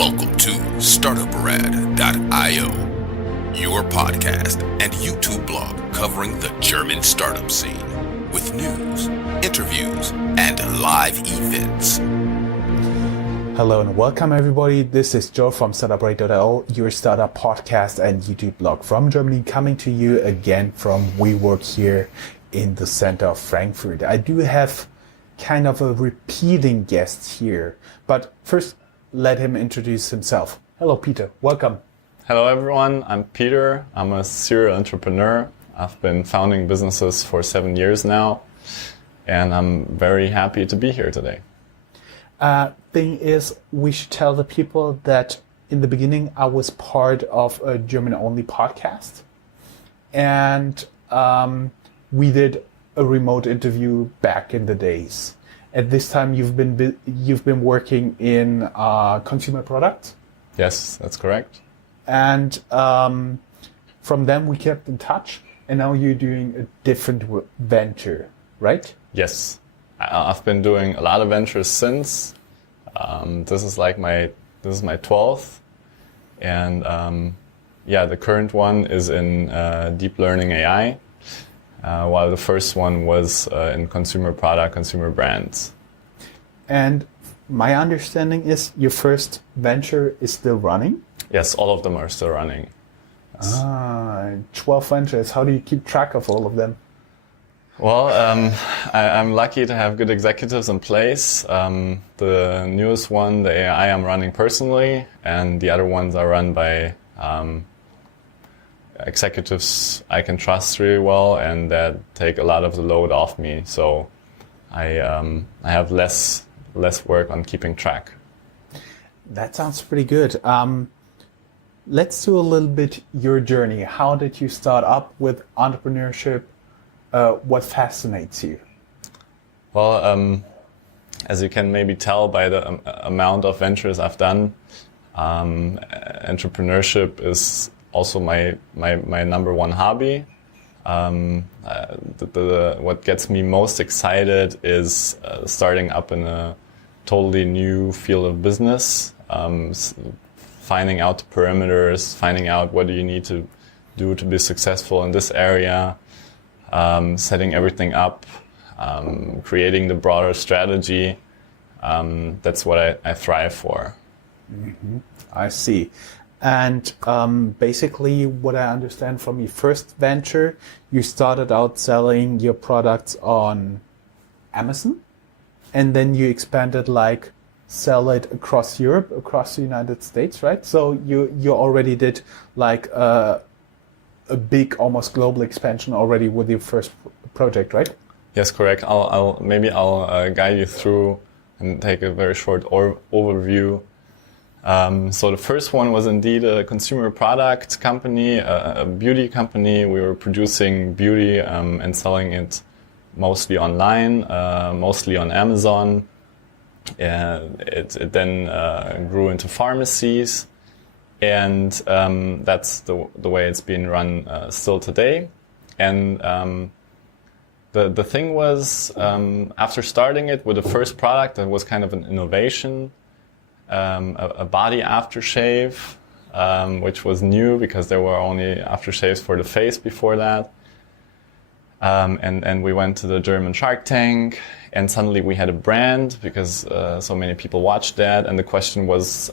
Welcome to Startuprad.io, your podcast and YouTube blog covering the German startup scene with news, interviews, and live events. Hello and welcome everybody. This is Joe from Startuprad.io, your startup podcast and YouTube blog from Germany, coming to you again from WeWork here in the center of Frankfurt. I do have kind of a repeating guest here, but first let him introduce himself. Hello, Peter. Welcome. Hello, everyone. I'm Peter. I'm a serial entrepreneur. I've been founding businesses for 7 years now, and I'm very happy to be here today. Thing is, we should tell the people that in the beginning, I was part of a German-only podcast, and we did a remote interview back in the days. At this time, you've been working in consumer products. Yes, that's correct. And from them, we kept in touch. And now you're doing a different venture, right? Yes, I've been doing a lot of ventures since. This is my 12th, and the current one is in deep learning AI. While the first one was in consumer product, consumer brands. And my understanding is your first venture is still running? Yes, all of them are still running. Yes. 12 ventures. How do you keep track of all of them? Well, I'm lucky to have good executives in place. The newest one, the AI, I'm running personally, and the other ones are run by executives I can trust really well and that take a lot of the load off me. So I have less work on keeping track. That sounds pretty good. Let's do a little bit your journey. How did you start up with entrepreneurship? What fascinates you? Well, as you can maybe tell by the amount of ventures I've done, entrepreneurship is also my number one hobby. What gets me most excited is starting up in a totally new field of business, finding out the perimeters, finding out what do you need to do to be successful in this area, setting everything up, creating the broader strategy. That's what I thrive for. Mm-hmm. I see. And basically, what I understand from your first venture, you started out selling your products on Amazon, and then you expanded, sell it across Europe, across the United States, right? So you already did a big, almost global expansion already with your first project, right? Yes, correct. I'll guide you through and take a very short overview. So the first one was indeed a consumer product company, a beauty company. We were producing beauty and selling it mostly online, mostly on Amazon. It then grew into pharmacies, and that's the way it's being run still today. And the thing was, after starting it with the first product, that was kind of an innovation. A body aftershave, which was new because there were only aftershaves for the face before that. And we went to the German Shark Tank, and suddenly we had a brand because so many people watched that. And the question was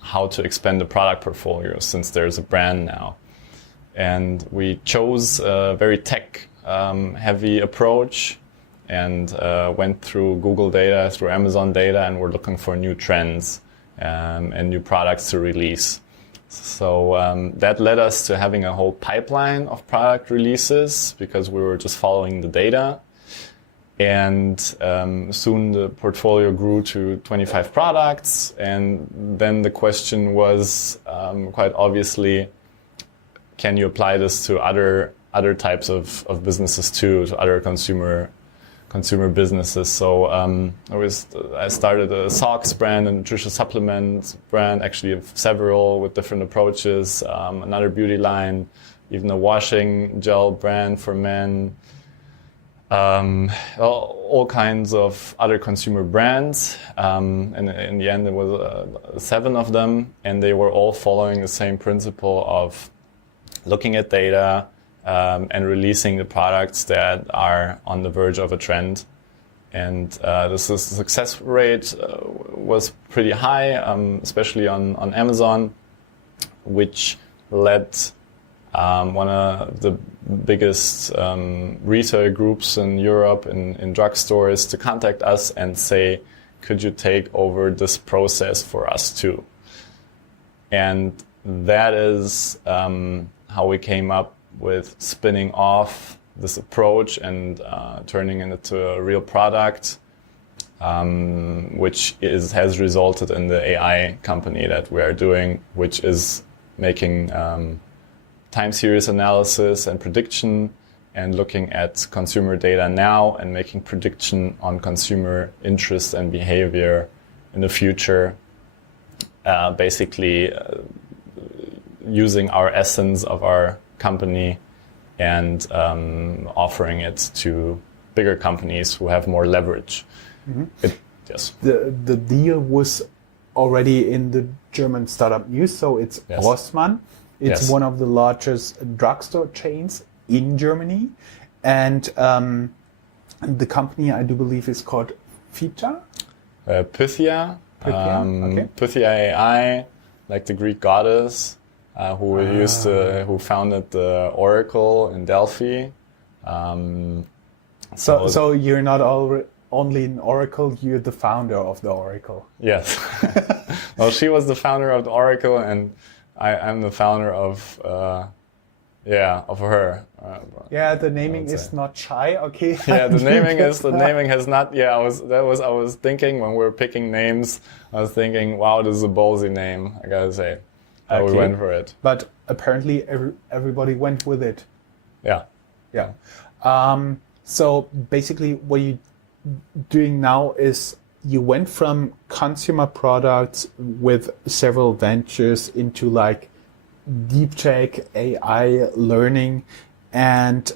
how to expand the product portfolio since there's a brand now. And we chose a very tech-heavy approach. And went through Google data, through Amazon data, and we're looking for new trends and new products to release. So that led us to having a whole pipeline of product releases because we were just following the data. And soon the portfolio grew to 25 products. And then the question was quite obviously, can you apply this to other types of businesses too, to other consumer businesses. So I started a socks brand, a nutritional supplement brand, actually several with different approaches, another beauty line, even a washing gel brand for men. All kinds of other consumer brands. And in the end, there was 7 of them, and they were all following the same principle of looking at data and releasing the products that are on the verge of a trend. And the success rate was pretty high, especially on Amazon, which led one of the biggest retail groups in Europe in drugstores to contact us and say, could you take over this process for us too? And that is how we came up with spinning off this approach and turning it into a real product, which has resulted in the AI company that we are doing, which is making time series analysis and prediction and looking at consumer data now and making prediction on consumer interest and behavior in the future, basically using our essence of our company and offering it to bigger companies who have more leverage. Mm-hmm. Yes. The deal was already in the German startup news, so it's yes. Rossmann. It's yes. one of the largest drugstore chains in Germany. And the company, I do believe, is called Pythia. Pythia. Okay. Pythia AI, like the Greek goddess, who founded the Oracle in Delphi. So you're not only an Oracle, you're the founder of the Oracle. Yes. Well, she was the founder of the Oracle, and I'm the founder of her. Yeah, the naming is not shy. Okay. Yeah, the naming has not. Yeah, I was thinking when we were picking names, I was thinking, wow, this is a ballsy name, I gotta say. Okay. We went for it. But apparently everybody went with it. Yeah. Yeah. So basically what you're doing now is you went from consumer products with several ventures into like deep tech, AI, learning, and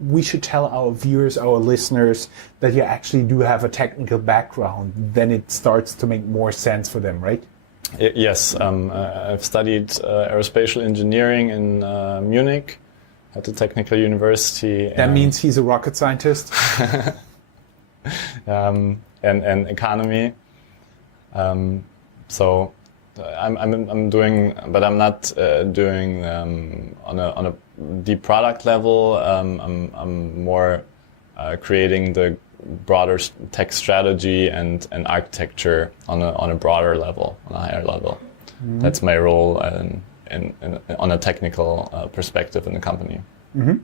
we should tell our viewers, our listeners, that you actually do have a technical background. Then it starts to make more sense for them, right? Yes. I've studied aerospatial engineering in Munich at the Technical University. That means he's a rocket scientist. And economy. So I'm doing, but I'm not doing on a deep product level. I'm more creating the broader tech strategy and architecture on a broader level, on a higher level. Mm-hmm. That's my role on a technical perspective in the company. Mm-hmm.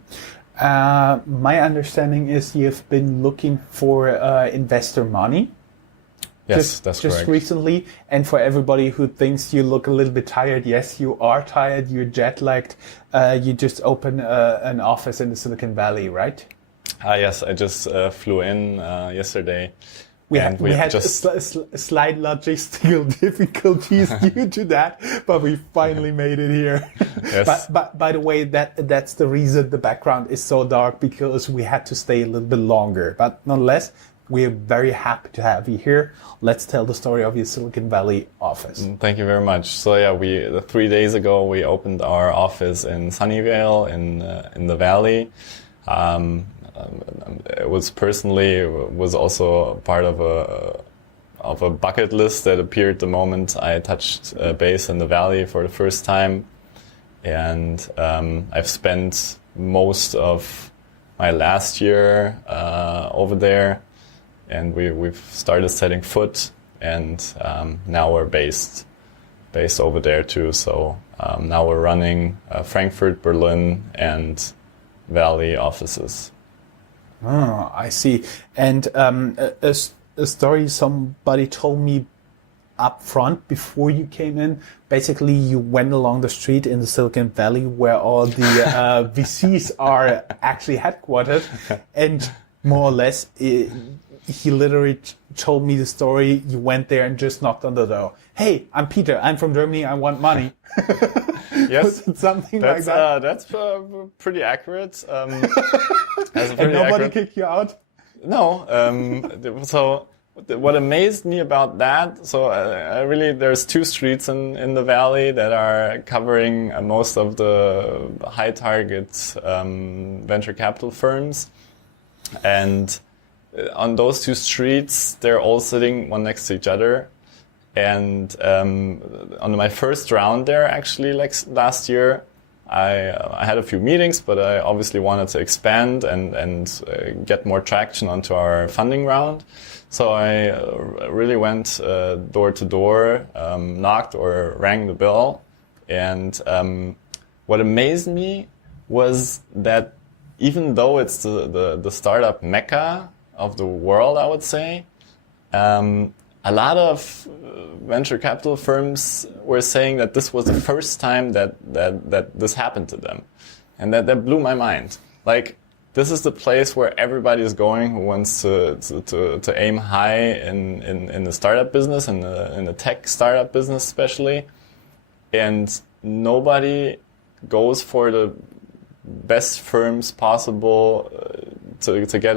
My understanding is you've been looking for investor money. Yes, that's correct. Just recently, and for everybody who thinks you look a little bit tired, yes, you are tired, you're jet-lagged. You just opened an office in the Silicon Valley, right? Yes, I just flew in yesterday. We had slight logistical difficulties due to that, but we finally made it here. Yes. But by the way, that's the reason the background is so dark, because we had to stay a little bit longer. But nonetheless, we're very happy to have you here. Let's tell the story of your Silicon Valley office. Thank you very much. So yeah, 3 days ago we opened our office in Sunny Vale in the valley. It was also part of a bucket list that appeared the moment I touched base in the valley for the first time, and I've spent most of my last year over there, and we've started setting foot, and now we're based over there too. So now we're running Frankfurt, Berlin, and Valley offices. Oh, I see. And a story somebody told me up front before you came in, basically you went along the street in the Silicon Valley where all the VCs are actually headquartered, and more or less he literally told me the story. You went there and just knocked on the door. Hey, I'm Peter. I'm from Germany. I want money. Yes, something like that. That's pretty accurate. Has And nobody kicked you out? No. So what amazed me about that, so I really, there's 2 streets in the valley that are covering most of the high target venture capital firms. And on those 2 streets, they're all sitting one next to each other. And on my first round there, actually, like last year, I had a few meetings, but I obviously wanted to expand and get more traction onto our funding round. So I really went door to door, knocked or rang the bell. And what amazed me was that even though it's the startup mecca of the world, I would say, a lot of venture capital firms were saying that this was the first time that this happened to them. And that blew my mind. Like, this is the place where everybody is going who wants to aim high in the startup business, in the tech startup business especially. And nobody goes for the best firms possible to get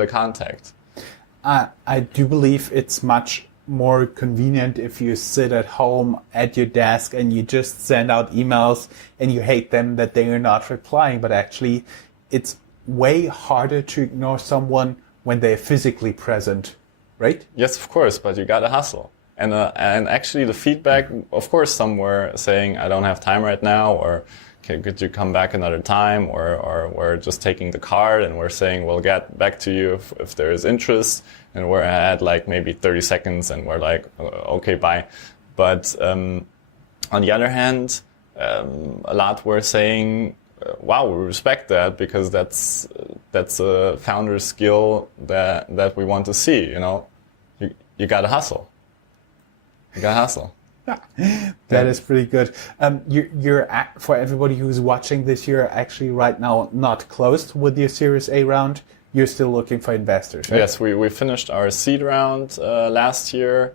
a contact. I do believe it's much more convenient if you sit at home at your desk and you just send out emails and you hate them that they are not replying. But actually, it's way harder to ignore someone when they're physically present, right? Yes, of course, but you gotta hustle. And actually the feedback, of course, some were saying, I don't have time right now, or could you come back another time, or we're just taking the card and we're saying we'll get back to you if there is interest, and we're at like maybe 30 seconds and we're like, okay, bye. But on the other hand, a lot were saying, wow, we respect that, because that's a founder skill that we want to see. You know, you gotta hustle. You gotta hustle. That is pretty good. You're for everybody who's watching this, you're actually right now not closed with your Series A round. You're still looking for investors, right? Yes, we finished our seed round last year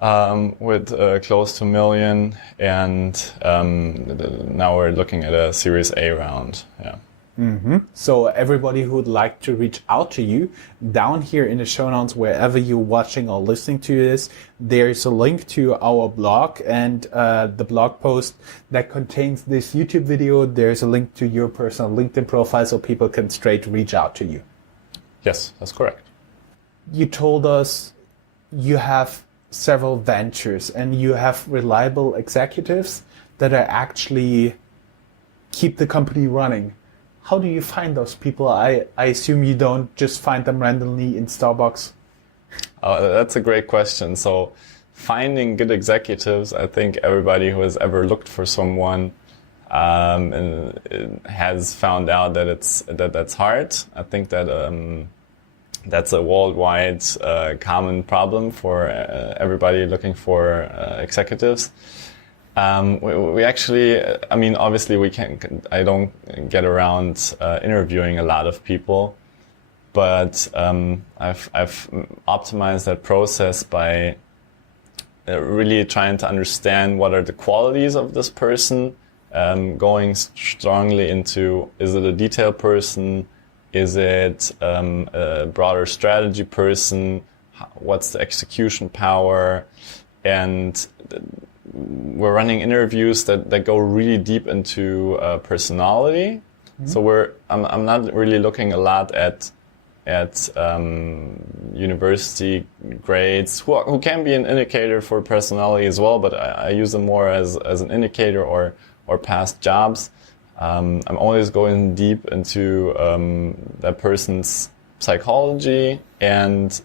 with close to $1 million, and now we're looking at a Series A round. Yeah. Mm-hmm. So everybody who would like to reach out to you, down here in the show notes, wherever you're watching or listening to this, there's a link to our blog, and the blog post that contains this YouTube video, there's a link to your personal LinkedIn profile so people can straight reach out to you. Yes, that's correct. You told us you have several ventures and you have reliable executives that are actually keep the company running. How do you find those people? I assume you don't just find them randomly in Starbucks. That's a great question. So finding good executives, I think everybody who has ever looked for someone and has found out that that's hard. I think that that's a worldwide common problem for everybody looking for executives. We actually, I mean, obviously I don't get around interviewing a lot of people, but I've optimized that process by really trying to understand what are the qualities of this person, going strongly into, is it a detail person? Is it a broader strategy person? What's the execution power? And we're running interviews that go really deep into personality. Mm-hmm. So I'm not really looking a lot at university grades, who can be an indicator for personality as well, but I use them more as an indicator or past jobs. I'm always going deep into that person's psychology and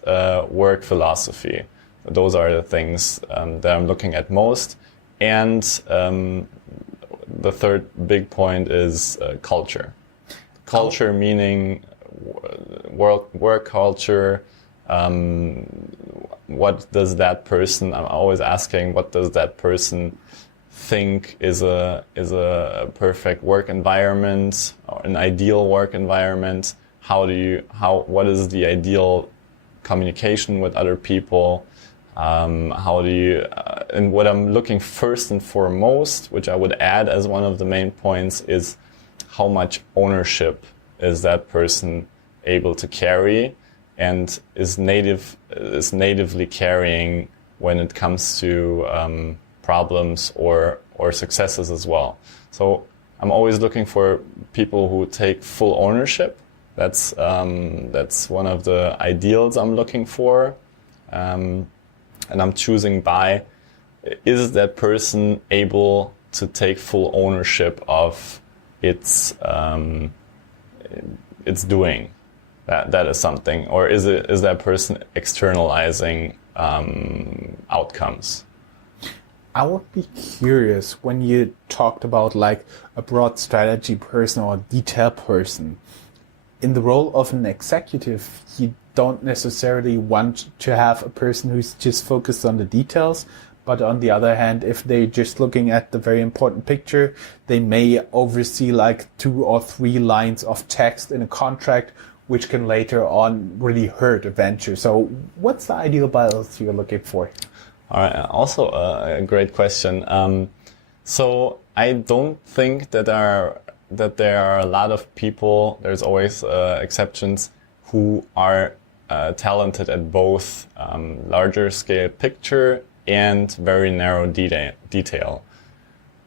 work philosophy. Those are the things that I'm looking at most. And the third big point is culture. Culture meaning work culture. What does that person, I'm always asking, what does that person think is a perfect work environment or an ideal work environment? What is the ideal communication with other people? And what I'm looking first and foremost, which I would add as one of the main points, is how much ownership is that person able to carry, and is natively carrying when it comes to problems or successes as well. So I'm always looking for people who take full ownership. That's one of the ideals I'm looking for, and I'm choosing by, is that person able to take full ownership of its doing? That is something, or is that person externalizing outcomes? I would be curious when you talked about like a broad strategy person or a detail person. In the role of an executive, you don't necessarily want to have a person who's just focused on the details. But on the other hand, if they're just looking at the very important picture, they may oversee like 2 or 3 lines of text in a contract, which can later on really hurt a venture. So what's the ideal balance you're looking for? All right, also a great question. So I don't think that there are a lot of people, there's always exceptions, who are talented at both larger scale picture and very narrow detail.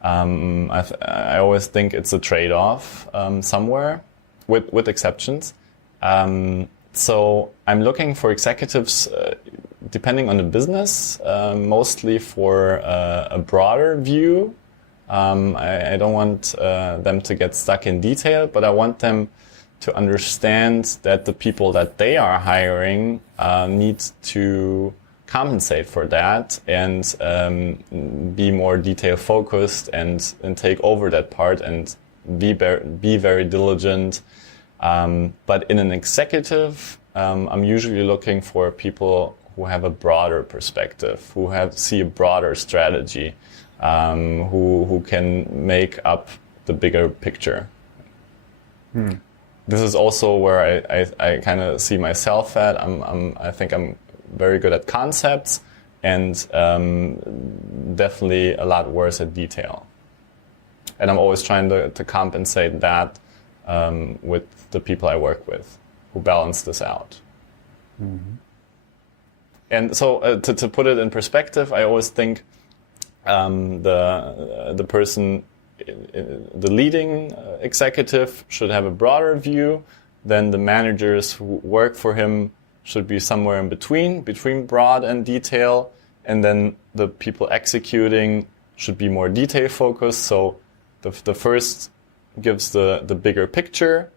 I always think it's a trade-off somewhere, with exceptions. So I'm looking for executives, depending on the business, mostly for a broader view. I don't want them to get stuck in detail, but I want them to understand that the people that they are hiring need to compensate for that and be more detail focused and take over that part and be very diligent. But in an executive, I'm usually looking for people who have a broader perspective, who see a broader strategy, who can make up the bigger picture. This is also where I kind of see myself at. I think I'm very good at concepts and definitely a lot worse at detail. And I'm always trying to compensate that with the people I work with, who balance this out. Mm-hmm. And so to put it in perspective, I always think the person, the leading executive should have a broader view. Then the managers who work for him should be somewhere in between broad and detail. And then the people executing should be more detail focused. So the first gives the bigger picture,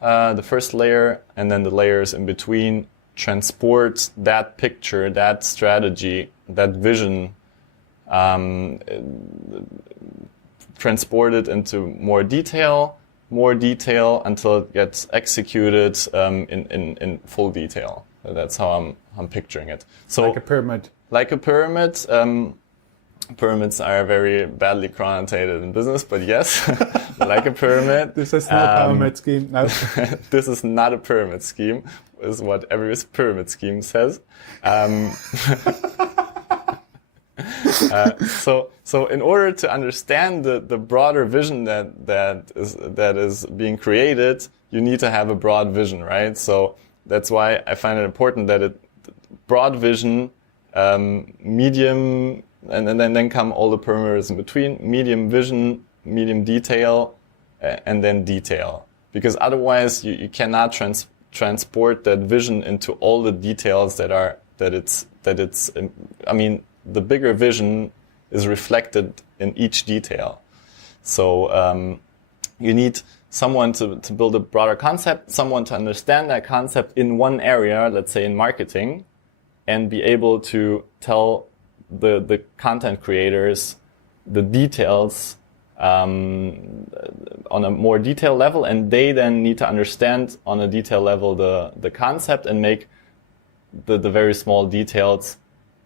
the first layer, and then the layers in between transport that picture, that strategy, that vision, transport it into more detail until it gets executed in full detail. That's how I'm picturing it. So like a pyramid. Like a pyramid. Pyramids are very badly connotated in business, but yes, like a pyramid. This is not a pyramid scheme. No. This is not a pyramid scheme, is what every pyramid scheme says. So in order to understand the broader vision that is being created, you need to have a broad vision, right? So that's why I find it important that broad vision, medium, and then come all the parameters in between, medium vision, medium detail, and then detail. Because otherwise you cannot transport that vision into all the details the bigger vision is reflected in each detail. So you need someone to build a broader concept, someone to understand that concept in one area, let's say in marketing, and be able to tell the content creators the details on a more detailed level, and they then need to understand on a detail level the concept and make the very small details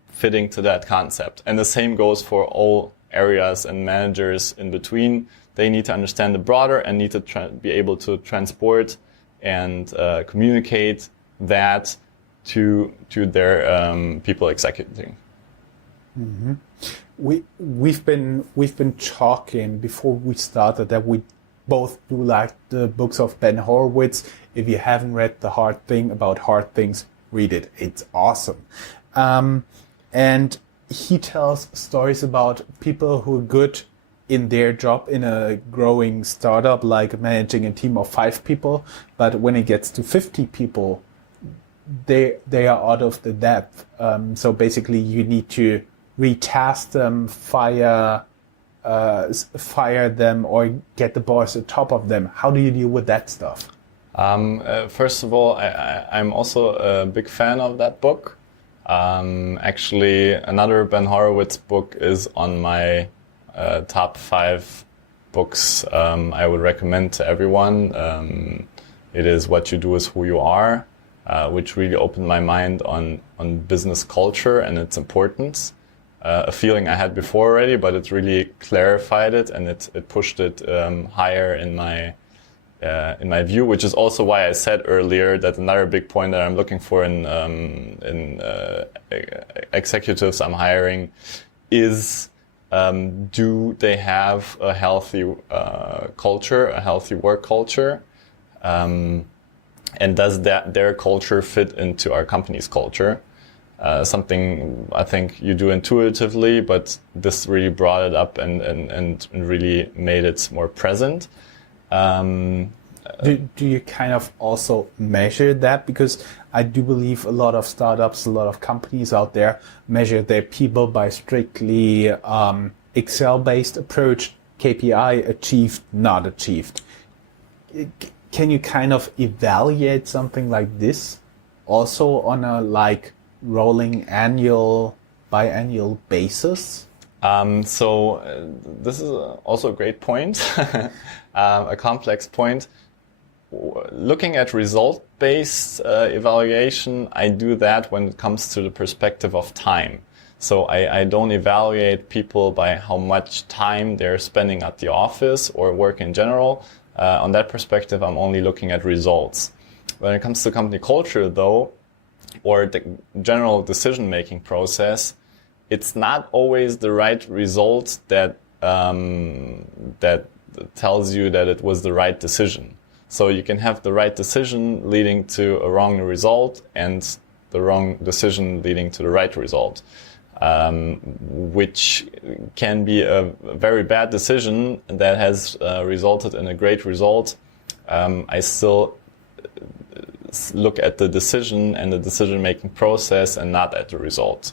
fitting to that concept. And the same goes for all areas and managers in between. They need to understand the broader and need to be able to transport and communicate that to their people executing. Mm-hmm. We've been talking before we started that we both do like the books of Ben Horowitz. If you haven't read The Hard Thing About Hard Things, read it. It's awesome. And he tells stories about people who are good in their job in a growing startup, like managing a team of 5 people. But when it gets to 50 people, they are out of the depth. So basically you need to retask them, fire them, or get the boss atop of them. How do you deal with that stuff? First of all, I'm also a big fan of that book. Actually, another Ben Horowitz book is on my top 5 books I would recommend to everyone. It is What You Do Is Who You Are, which really opened my mind on business culture and its importance. A feeling I had before already, but it really clarified it, and it pushed it higher in my view, which is also why I said earlier that another big point that I'm looking for in executives I'm hiring is, do they have a healthy culture, a healthy work culture, and does their culture fit into our company's culture? Something I think you do intuitively, but this really brought it up and really made it more present. Do you kind of also measure that? Because I do believe a lot of startups, a lot of companies out there measure their people by strictly Excel-based approach, KPI achieved, not achieved. Can you kind of evaluate something like this also on a rolling biannual basis? So this is also a great point, a complex point. Looking at result-based evaluation, I do that when it comes to the perspective of time. So I don't evaluate people by how much time they're spending at the office or work in general. On that perspective, I'm only looking at results. When it comes to company culture, though, or the general decision-making process, it's not always the right result that tells you that it was the right decision. So you can have the right decision leading to a wrong result and the wrong decision leading to the right result, which can be a very bad decision that has resulted in a great result. I still look at the decision and the decision-making process and not at the result.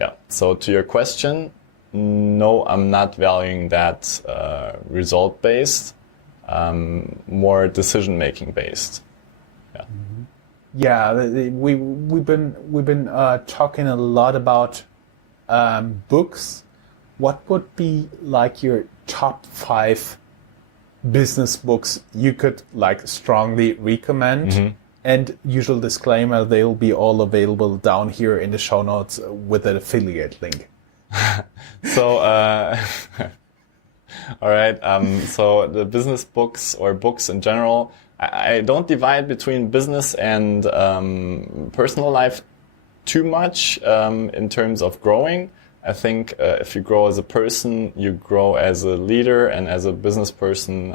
Yeah. So to your question, no, I'm not valuing that result-based, more decision-making based. Yeah. Mm-hmm. Yeah, we've been talking a lot about books. What would be your top 5 business books you could strongly recommend? Mm-hmm. And usual disclaimer, they'll be all available down here in the show notes with an affiliate link. So, all right. So the business books or books in general, I don't divide between business and personal life too much in terms of growing. I think if you grow as a person, you grow as a leader and as a business person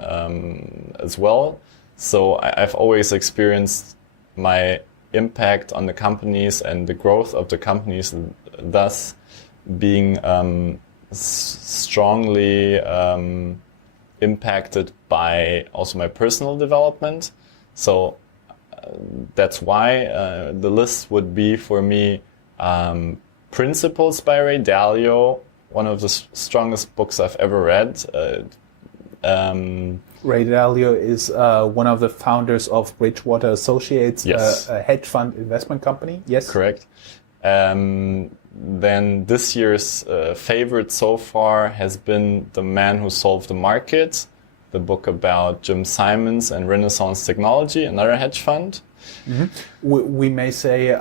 as well. So I've always experienced my impact on the companies and the growth of the companies, thus being strongly impacted by also my personal development. So that's why the list would be for me Principles by Ray Dalio, one of the strongest books I've ever read. Ray Dalio is one of the founders of Bridgewater Associates, yes. A hedge fund investment company. Yes, correct. Then this year's favorite so far has been The Man Who Solved the Market, the book about Jim Simons and Renaissance Technology, another hedge fund. Mm-hmm. We may say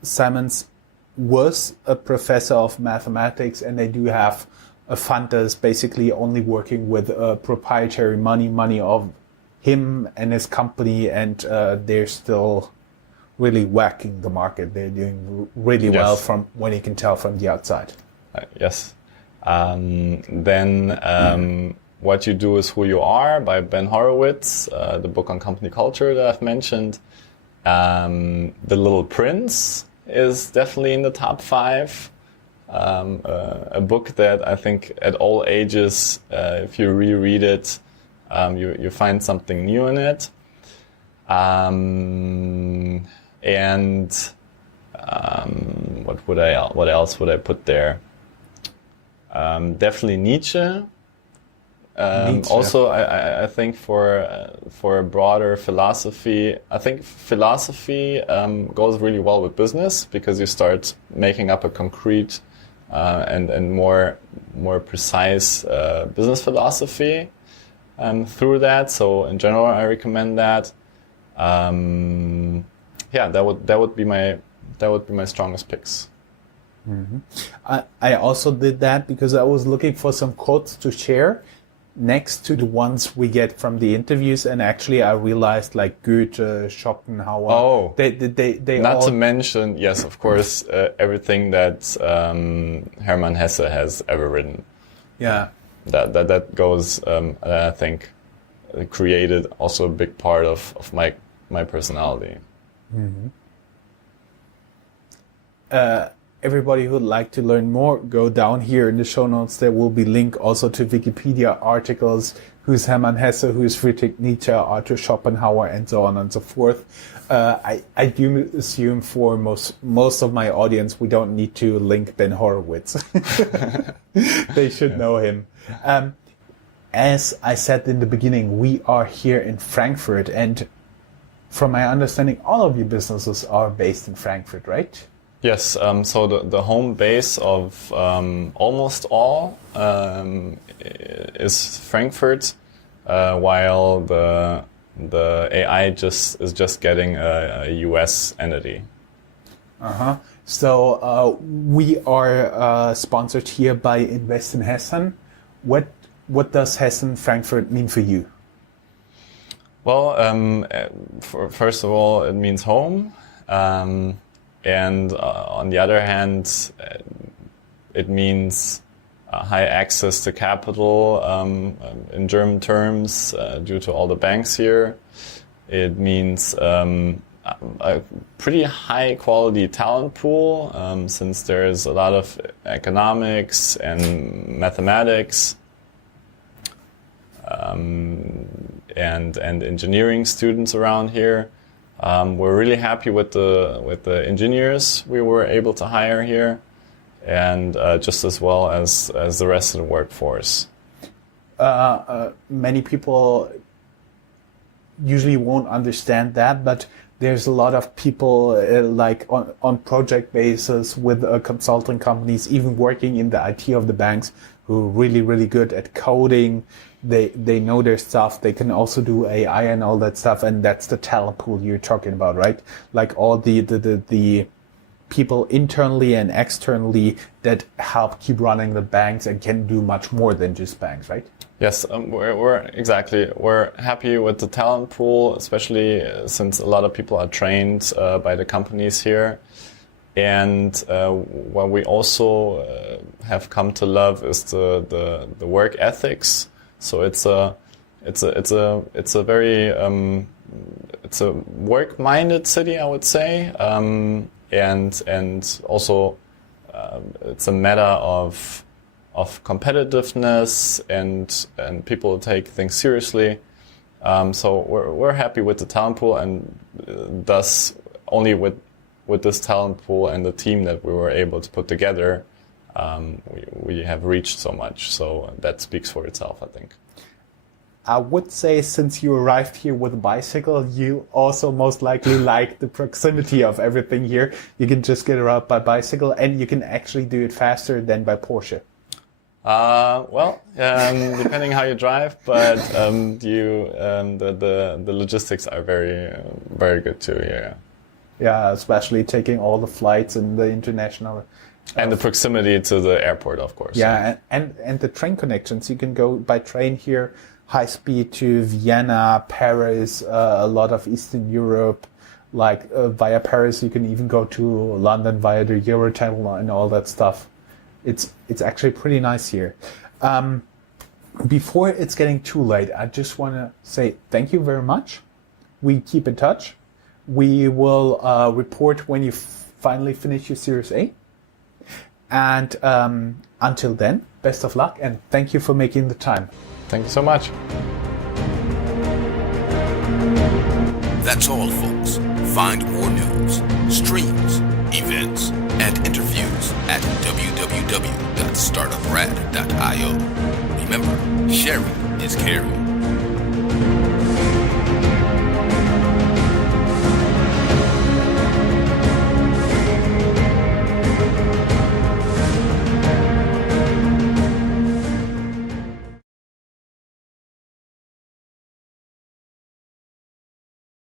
Simons was a professor of mathematics, and they do have a fund that is basically only working with proprietary money of him and his company, and they're still really whacking the market. They're doing really well from what you can tell from the outside. Yes. Then What You Do Is Who You Are by Ben Horowitz, the book on company culture that I've mentioned. The Little Prince is definitely in the top 5. A book that I think at all ages, if you reread it, you find something new in it. What else would I put there? Definitely Nietzsche. Also, I think for a broader philosophy, I think philosophy goes really well with business, because you start making up a concrete and more precise business philosophy through that. So in general, I recommend that. That would be my strongest picks. Mm-hmm. I also did that because I was looking for some quotes to share next to the ones we get from the interviews, and actually I realized like Goethe, Schopenhauer. Oh, they not all... to mention, yes, of course, everything that Hermann Hesse has ever written. Yeah, that goes. I think created also a big part of my personality. Mm-hmm. Everybody who'd like to learn more, go down here in the show notes. There will be link also to Wikipedia articles, who's Hermann Hesse, who's Friedrich Nietzsche, Arthur Schopenhauer, and so on and so forth. I do assume for most of my audience, we don't need to link Ben Horowitz. They should know him. As I said in the beginning, we are here in Frankfurt, and from my understanding, all of your businesses are based in Frankfurt, right? Yes, so the home base of almost all is Frankfurt, while the AI is just getting a US entity. So we are sponsored here by Invest in Hessen. What does Hessen Frankfurt mean for you? Well, first of all, it means home. And on the other hand, it means high access to capital in German terms due to all the banks here. It means a pretty high quality talent pool since there's a lot of economics and mathematics and engineering students around here. We're really happy with the engineers we were able to hire here, and just as well as the rest of the workforce. Many people usually won't understand that, but there's a lot of people like on project basis with consulting companies, even working in the IT of the banks, who are really, really good at coding. They know their stuff. They can also do AI and all that stuff, and that's the talent pool you're talking about, right? Like all the people internally and externally that help keep running the banks and can do much more than just banks, right? Yes, we're happy with the talent pool, especially since a lot of people are trained by the companies here. And what we also have come to love is the work ethics. So it's a very it's a work-minded city, I would say, and also it's a matter of competitiveness and people take things seriously. So we're happy with the talent pool, and thus only with this talent pool and the team that we were able to put together, we have reached so much. So that speaks for itself, I think. I would say since you arrived here with a bicycle, you also most likely like the proximity of everything here. You can just get around by bicycle, and you can actually do it faster than by Porsche. Depending how you drive, but the logistics are very very good too here. Yeah, especially taking all the flights in the international. And the proximity to the airport, of course. Yeah, and the train connections. You can go by train here, high speed to Vienna, Paris, a lot of Eastern Europe. Like via Paris, you can even go to London via the Eurotunnel and all that stuff. It's actually pretty nice here. before it's getting too late, I just want to say thank you very much. We keep in touch. We will report when you finally finish your Series A. And until then, best of luck and thank you for making the time. Thank you so much. That's all, folks. Find more news, streams, events, and interviews at www.startuprad.io. Remember, sharing is caring.